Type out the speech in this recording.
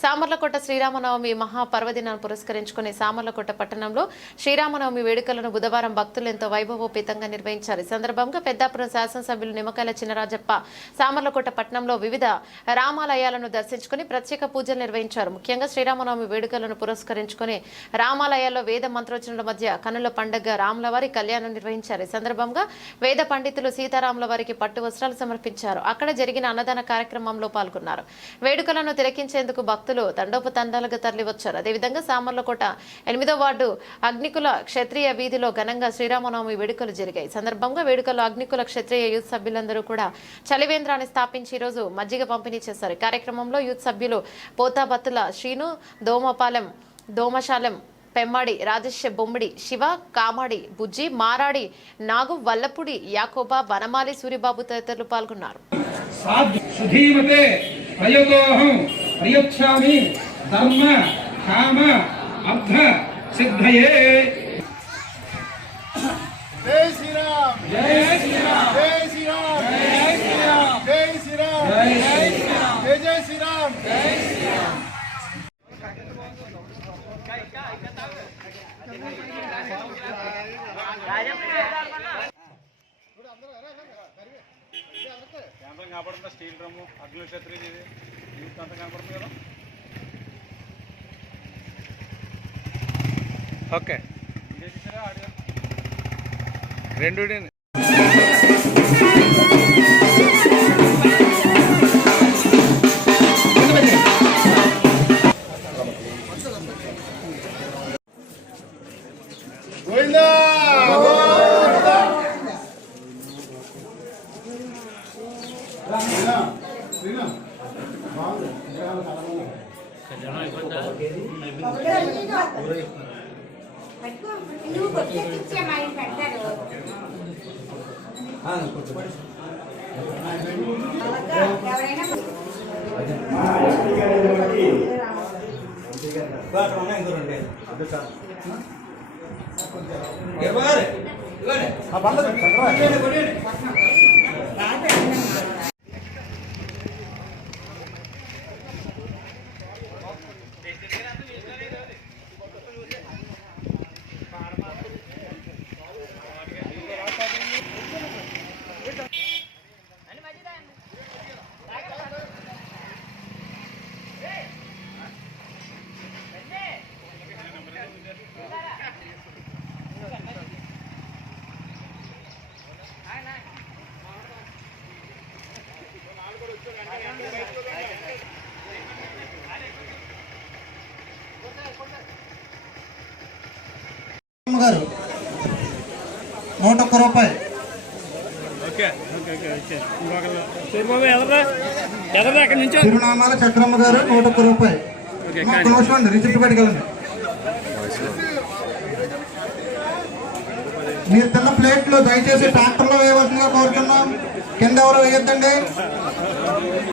సామర్లకోట శ్రీరామనవమి మహాపర్వదినాన్ని పురస్కరించుకుని సామర్లకోట పట్టణంలో శ్రీరామనవమి వేడుకలను బుధవారం భక్తులు ఎంతో వైభవోపేతంగా నిర్వహించారు. ఈ సందర్భంగా పెద్దాపురం శాసనసభ్యులు నిమ్మకాయల చినరాజప్ప సామర్లకోట పట్టణంలో వివిధ రామాలయాలను దర్శించుకుని ప్రత్యేక పూజలు నిర్వహించారు. ముఖ్యంగా శ్రీరామనవమి వేడుకలను పురస్కరించుకుని రామాలయాల్లో వేద మంత్రోచ్చరణల మధ్య కనుల పండుగ రాముల వారి కళ్యాణం నిర్వహించారు. ఈ సందర్భంగా వేద పండితులు సీతారాముల వారికి పట్టు వస్త్రాలు సమర్పించారు. అక్కడ జరిగిన అన్నదాన కార్యక్రమంలో పాల్గొన్నారు. వేడుకలను తిలకించేందుకు భక్తులు తండోపతండాలుగా తరలివచ్చారు. అదేవిధంగా సామర్లకోట 8వ వార్డు అగ్నికుల క్షత్రియ వీధిలో ఘనంగా శ్రీరామనవమి వేడుకలు జరిగాయి. సందర్భంగా వేడుకల్లో అగ్నికుల క్షత్రియ యూత్ సభ్యులందరూ కూడా చలివేంద్రాన్ని స్థాపించి ఈ రోజు మజ్జిగ పంపిణీ చేశారు. కార్యక్రమంలో యూత్ సభ్యులు పోతాబత్తుల శ్రీను, దోమపాలెం, దోమశాలెం, పెమ్మడి, రాజేష్, బొమ్మిడి, శివ, కామాడి, బుజ్జి, మారాడి, నాగు, వల్లపుడి, యాకోబా, వనమాలి, సూరిబాబు తదితరులు పాల్గొన్నారు. ప్రయచ్ఛామి ధర్మ కామ అర్థ సిద్ధయే. జై శ్రీరామ్, జై శ్రీరామ్, జై శ్రీరామ్, జై శ్రీరామ్, జై శ్రీరామ్, జై శ్రీరామ్, జై జై శ్రీరామ్, జై శ్రీరామ్. కనపడుతుందా స్టీల్ డ్రమ్ము అగ్ని క్షత్రియ యూత్ అంతా కనపడుతుంది కదా. ఓకే రెండు గోవిందా గారు 101 రూపాయలు. తిరునామాల చక్రమ్మ గారు 101 రూపాయలు. అండి రిసిప్ట్ పెట్టుకెళ్ళండి. మీరు తిన్న ప్లేట్లు దయచేసి ట్రాక్టర్లో వేయవలసిందిగా కోరుతున్నాం. కింద ఎవరు వేయొద్దండి.